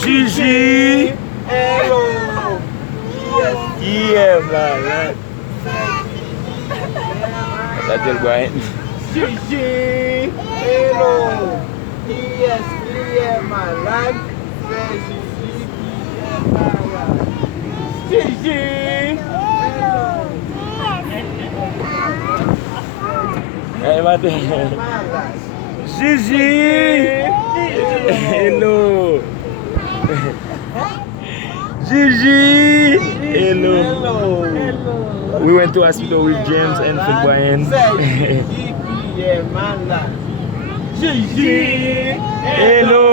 Gigi. Hello. Qui est malade? Ça dit le Brian. Gigi. Hello. Qui est malade? C'est Gigi qui est malade. Gigi. Hey, matin. Gigi. Hello. Gigi. Hello. We went to hospital with James and Phil Brian. Gigi. Hello.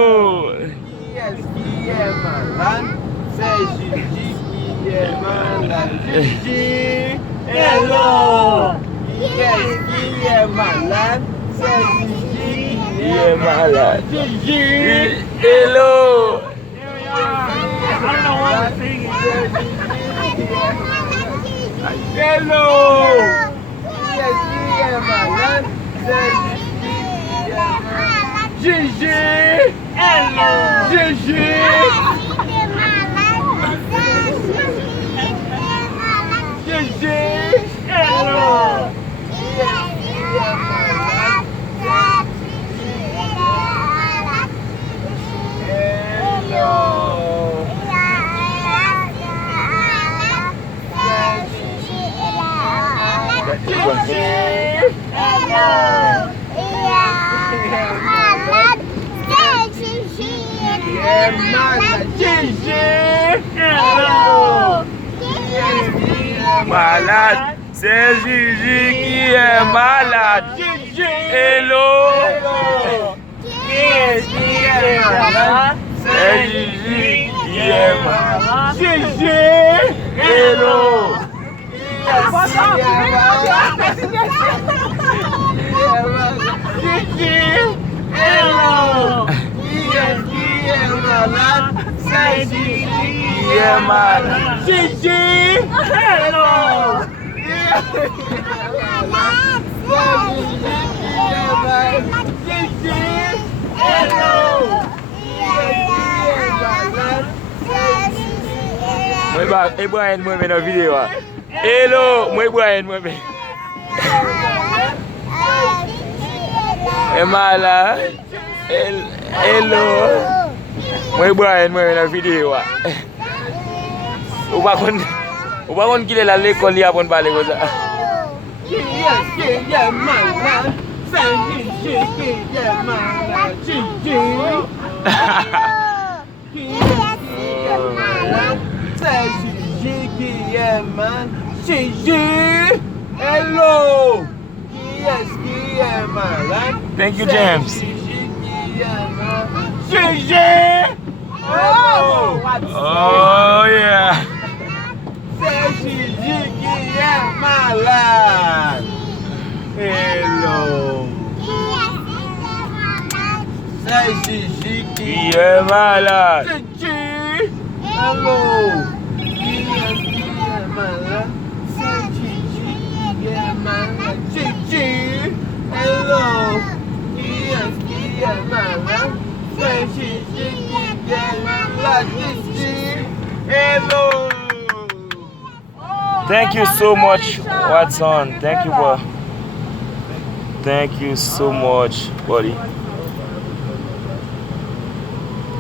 Qui est malade? C'est Gigi qui est malade. Gigi. Hello. Qui est malade? C'est Gigi qui est malade. Gigi. Hello. Hello. Qui est malade? C'est Gigi. Hello. Gigi. Gigi. Hello. Malade, c'est Gigi qui est malade. Hello. C'est Gigi qui est malade. Gigi. Hello. Gigi. Hello. Qui est malade? C'est Gigi Qui est malade. Gigi. Hello. Gigi. Hello. Moi, Brian, moi, dans la vidéo. Hello, moi, Brian, moi, malade. Hello. Moi, Brian, moi, dans la vidéo. Ou pas qu'on qu'il est là l'école, il a pas parler comme ça. Qui est malade? C'est Gigi qui est malade. Gigi. Qui est malade? C'est Gigi qui est malade. Gigi. Hello. Qui est malade? Thank you, James. Gigi qui est malade. Gigi. Oh. Oh, yeah. C'est Gigi qui est malade. Hello. C'est Gigi qui Qui est malade. Gigi. Hello. Qui est malade? C'est Gigi qui est malade. Gigi. Hello. Qui est malade? C'est Gigi qui est malade. Gigi. Hello. Thank you so much, Watson. Thank you, bro. Thank you so much, buddy.